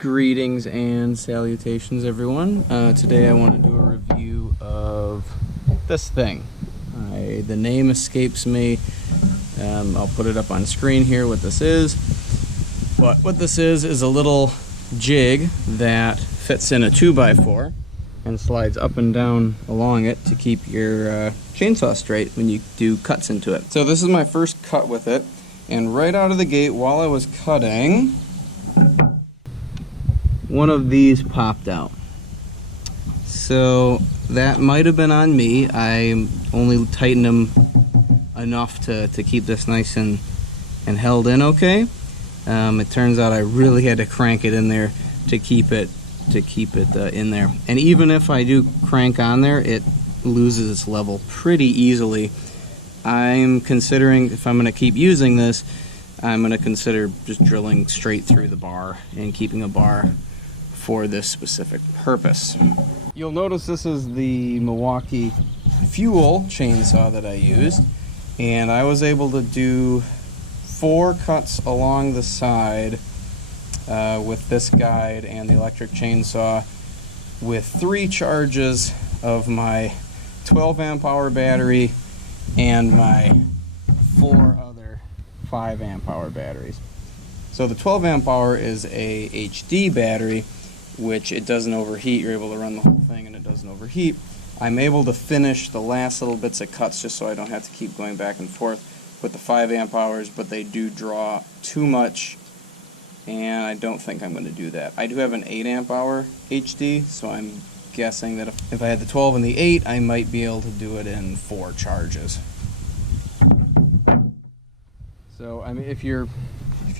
Greetings and salutations, everyone. Today I want to do a review of this thing. The name escapes me. I'll put it up on screen here what this is. But what this is a little jig that fits in a 2x4 and slides up and down along it to keep your chainsaw straight when you do cuts into it. So this is my first cut with it, and right out of the gate while I was cutting, one of these popped out. So that might have been on me. I only tightened them enough to keep this nice and held in okay. It turns out I really had to crank it in there to keep it in there. And even if I do crank on there, it loses its level pretty easily. I'm considering, if I'm going to keep using this, I'm going to consider just drilling straight through the bar and keeping a bar for this specific purpose. You'll notice this is the Milwaukee HVUE chainsaw that I used, and I was able to do 4 cuts along the side with this guide and the electric chainsaw with 3 charges of my 12 amp hour battery and my 4 other 5 amp hour batteries. So the 12 amp hour is a HD battery, which it doesn't overheat. You're able to run the whole thing and it doesn't overheat. I'm able to finish the last little bits of cuts just so I don't have to keep going back and forth with the 5 amp hours, but they do draw too much, and I don't think I'm going to do that. I do have an 8 amp hour HD, so I'm guessing that if I had the 12 and the 8, I might be able to do it in 4 charges. So I mean, if you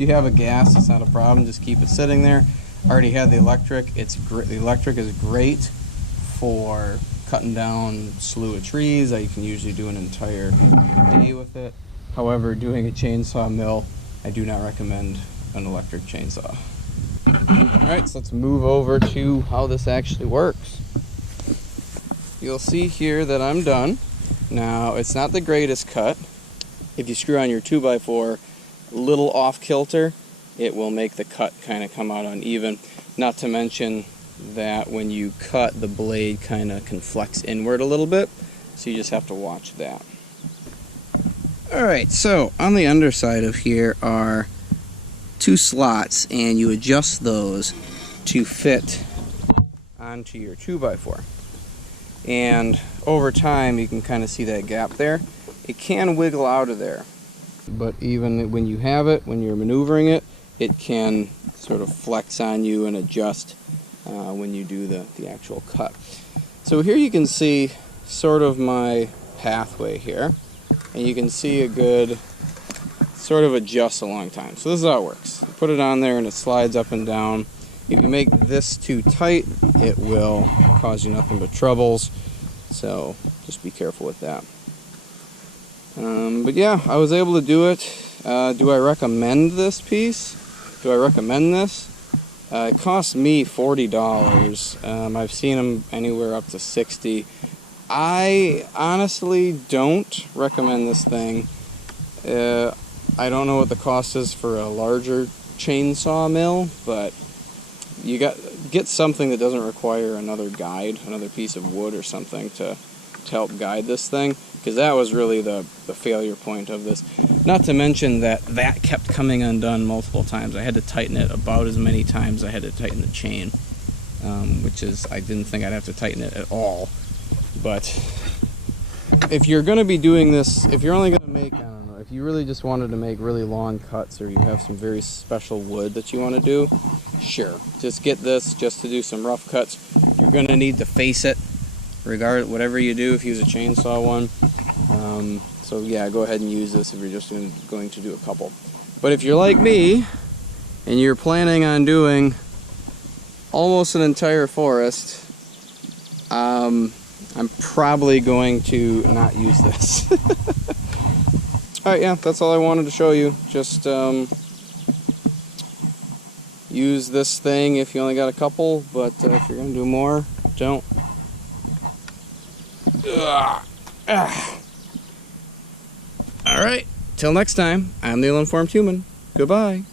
have a gas, it's not a problem. Just keep it sitting there. I already had the electric. The electric is great for cutting down a slew of trees. I can usually do an entire day with it. However, doing a chainsaw mill, I do not recommend an electric chainsaw. Alright, so let's move over to how this actually works. You'll see here that I'm done. Now, it's not the greatest cut. If you screw on your 2x4 a little off kilter, it will make the cut kind of come out uneven. Not to mention that when you cut, the blade kind of can flex inward a little bit, so you just have to watch that. Alright, so on the underside of here are 2 slots, and you adjust those to fit onto your 2x4. And over time, you can kind of see that gap there. It can wiggle out of there, but even when you have it, when you're maneuvering it, it can sort of flex on you and adjust when you do the actual cut. So here you can see sort of my pathway here, and you can see a good sort of adjust a long time. So this is how it works. You put it on there and it slides up and down. If you make this too tight, it will cause you nothing but troubles. So just be careful with that. But yeah, I was able to do it. Do I recommend this piece? Do I recommend this? It cost me $40. I've seen them anywhere up to $60. I honestly don't recommend this thing. I don't know what the cost is for a larger chainsaw mill, but you get something that doesn't require another guide, another piece of wood or something to help guide this thing, because that was really the failure point of this. Not to mention that kept coming undone multiple times. I had to tighten it about as many times I had to tighten the chain, which is, I didn't think I'd have to tighten it at all. But if you're going to be doing this, if you're only going to make, I don't know, if you really just wanted to make really long cuts, or you have some very special wood that you want to do, sure, just get this just to do some rough cuts. You're going to need to face it, whatever you do, if you use a chainsaw one. So yeah, go ahead and use this if you're just going to do a couple. But if you're like me, and you're planning on doing almost an entire forest, I'm probably going to not use this. Alright, yeah, that's all I wanted to show you. Just use this thing if you only got a couple, but if you're going to do more, don't. Alright, till next time, I'm the Ill-Informed Human. Goodbye.